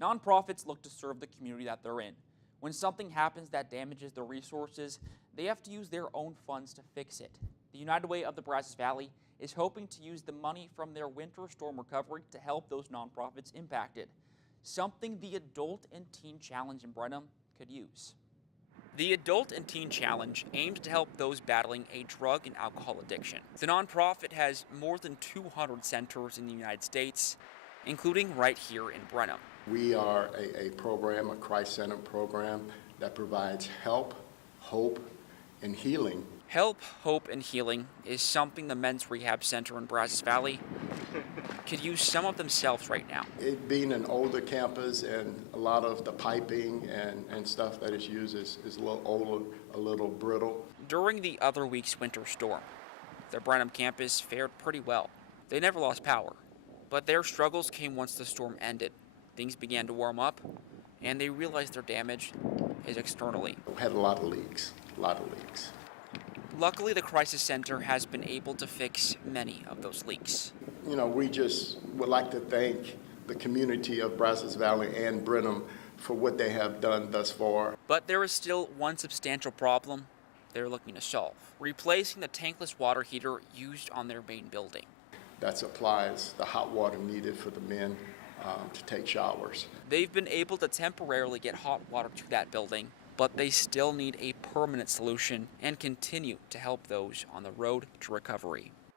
Nonprofits look to serve the community that they're in. When something happens that damages their resources, they have to use their own funds to fix it. The United Way of the Brazos Valley is hoping to use the money from their winter storm recovery to help those nonprofits impacted, something the Adult and Teen Challenge in Brenham could use. The Adult and Teen Challenge aims to help those battling a drug and alcohol addiction. The nonprofit has more than 200 centers in the United States, including right here in Brenham. We are a program, a Christ-centered program that provides help, hope, and healing. Help, hope, and healing is something the Men's Rehab Center in Brazos Valley could use some of themselves right now. It being an older campus and a lot of the piping and stuff that is used is a little older, a little brittle. During the other week's winter storm, the Brenham campus fared pretty well. They never lost power, but their struggles came once the storm ended. Things began to warm up, and they realized their damage is externally. We had a lot of leaks. Luckily, the Crisis Center has been able to fix many of those leaks. You know, we just would like to thank the community of Brazos Valley and Brenham for what they have done thus far. But there is still one substantial problem they're looking to solve: replacing the tankless water heater used on their main building. That supplies the hot water needed for the men to take showers. They've been able to temporarily get hot water to that building, but they still need a permanent solution and continue to help those on the road to recovery.